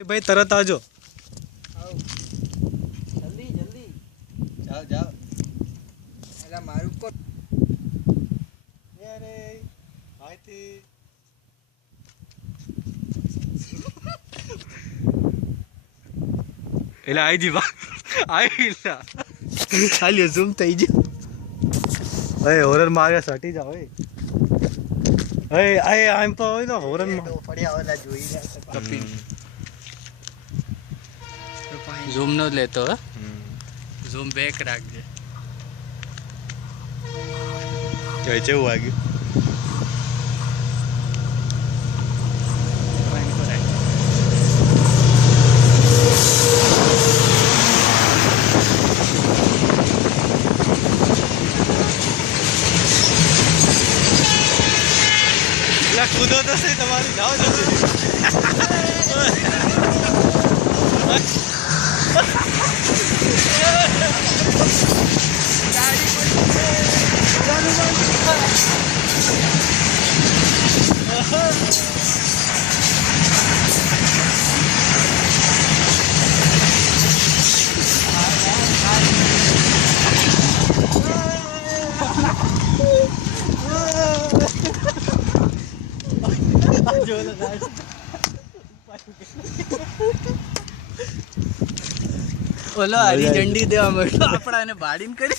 भाई तरत आ जाओ। जल्दी जल्दी जाओ जाओ। एला मारू को अरे आई थी एला आई जी बा आई ना खाली ઝૂમ થઈ ગયો। એ હોરર માર્યા સટી જાવ એ આમ તો હોય તો હોરર માં તો પડ્યા ઓલા જોઈ કપી ઝૂમ નો લેતો ઝૂમ બેક રાખજે કે કેવું વાગ્યું कूदो तो सही तुम्हारी जाओ ઓલો હરી ઝંડી દેવા મળ્યો આપણાને બાળીને કરી